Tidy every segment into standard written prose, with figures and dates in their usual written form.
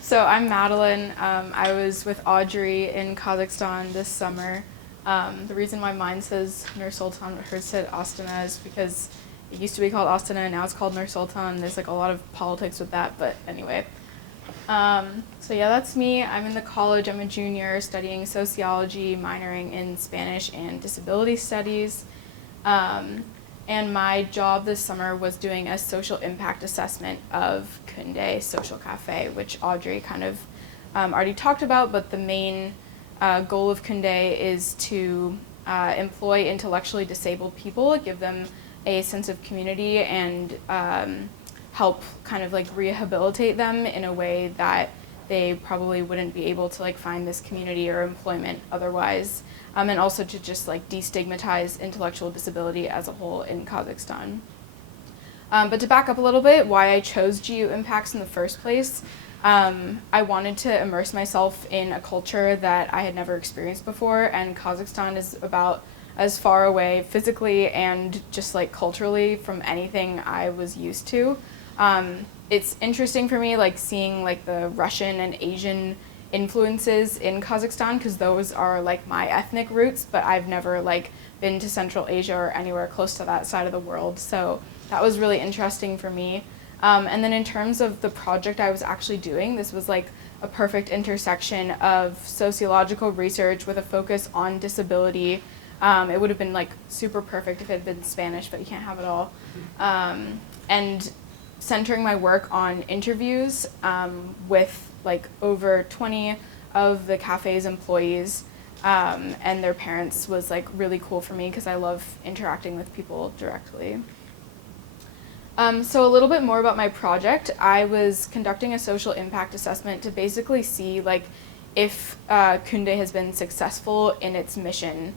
So I'm Madeleine. I was with Audrey in Kazakhstan this summer. The reason why mine says Nur Sultan but hers said Astana is because it used to be called Astana and now it's called Nur Sultan. There's like a lot of politics with that, but anyway. So yeah, that's me. I'm in the college. I'm a junior studying sociology, minoring in Spanish and disability studies. And my job this summer was doing a social impact assessment of Kunde Social Cafe, which Audrey kind of already talked about, but the main goal of Kunde is to employ intellectually disabled people, give them a sense of community, and help kind of like rehabilitate them in a way that they probably wouldn't be able to like find this community or employment otherwise, and also to just like destigmatize intellectual disability as a whole in Kazakhstan. But to back up a little bit, why I chose GU Impacts in the first place, I wanted to immerse myself in a culture that I had never experienced before, and Kazakhstan is about as far away physically and just like culturally from anything I was used to. It's interesting for me like seeing like the Russian and Asian influences in Kazakhstan because those are like my ethnic roots, but I've never like been to Central Asia or anywhere close to that side of the world, so that was really interesting for me. And then in terms of the project I was actually doing, this was like a perfect intersection of sociological research with a focus on disability. It would have been like super perfect if it had been Spanish, but you can't have it all. And centering my work on interviews with like over 20 of the cafe's employees and their parents was like really cool for me because I love interacting with people directly. So a little bit more about my project. I was conducting a social impact assessment to basically see like if Kunde has been successful in its mission,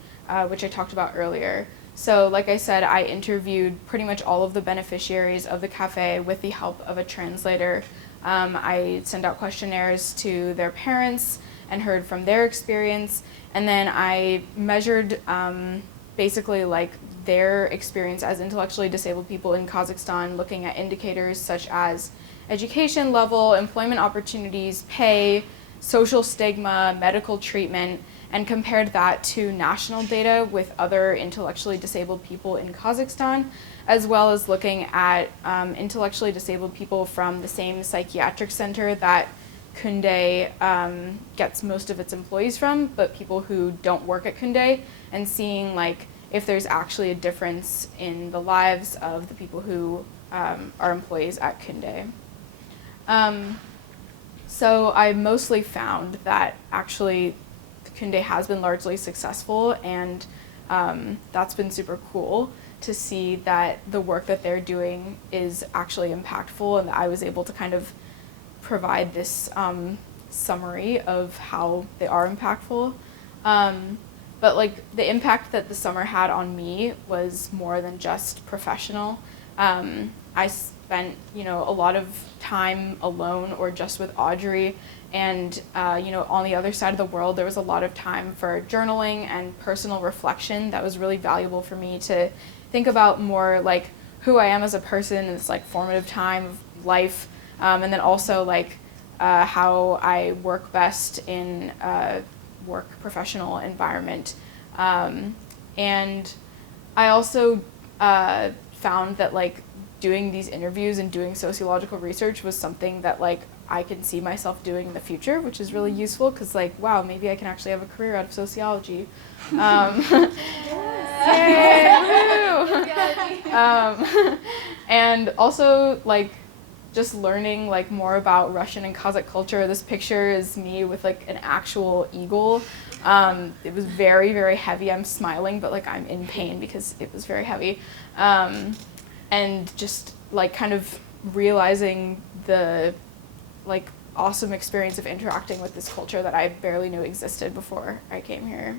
which I talked about earlier. So like I said, I interviewed pretty much all of the beneficiaries of the cafe with the help of a translator. I sent out questionnaires to their parents and heard from their experience, and then I measured basically like their experience as intellectually disabled people in Kazakhstan, looking at indicators such as education level, employment opportunities, pay, social stigma, medical treatment, and compared that to national data with other intellectually disabled people in Kazakhstan, as well as looking at intellectually disabled people from the same psychiatric center that Kunde gets most of its employees from, but people who don't work at Kunde, and seeing like if there's actually a difference in the lives of the people who are employees at Kunde. So I mostly found that actually Kunde has been largely successful, and that's been super cool to see that the work that they're doing is actually impactful, and that I was able to kind of provide this summary of how they are impactful. But like the impact that the summer had on me was more than just professional. I spent, a lot of time alone or just with Audrey, and on the other side of the world there was a lot of time for journaling and personal reflection that was really valuable for me to think about more like who I am as a person in this like formative time of life, and then also like how I work best in a work professional environment. And I also found that like doing these interviews and doing sociological research was something that like I can see myself doing in the future, which is really useful because like, wow, maybe I can actually have a career out of sociology. And also like just learning like more about Russian and Kazakh culture. This picture is me with like an actual eagle. It was very, very heavy. I'm smiling, but like I'm in pain because it was very heavy. And just like kind of realizing the like awesome experience of interacting with this culture that I barely knew existed before I came here.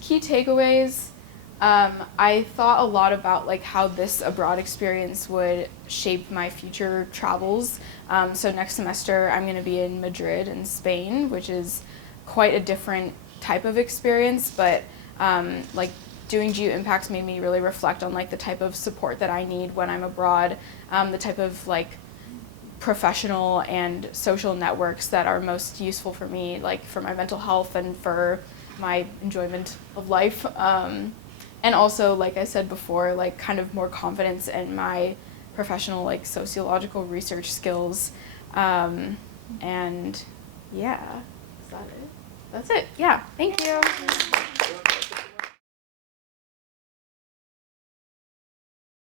Key takeaways. I thought a lot about like how this abroad experience would shape my future travels. So next semester I'm going to be in Madrid in Spain, which is quite a different type of experience, but like doing GU Impacts made me really reflect on like the type of support that I need when I'm abroad, the type of like professional and social networks that are most useful for me, like for my mental health and for my enjoyment of life. And also, like I said before, like kind of more confidence in my professional, like sociological research skills. And yeah, is that it? That's it. Yeah. Thank you.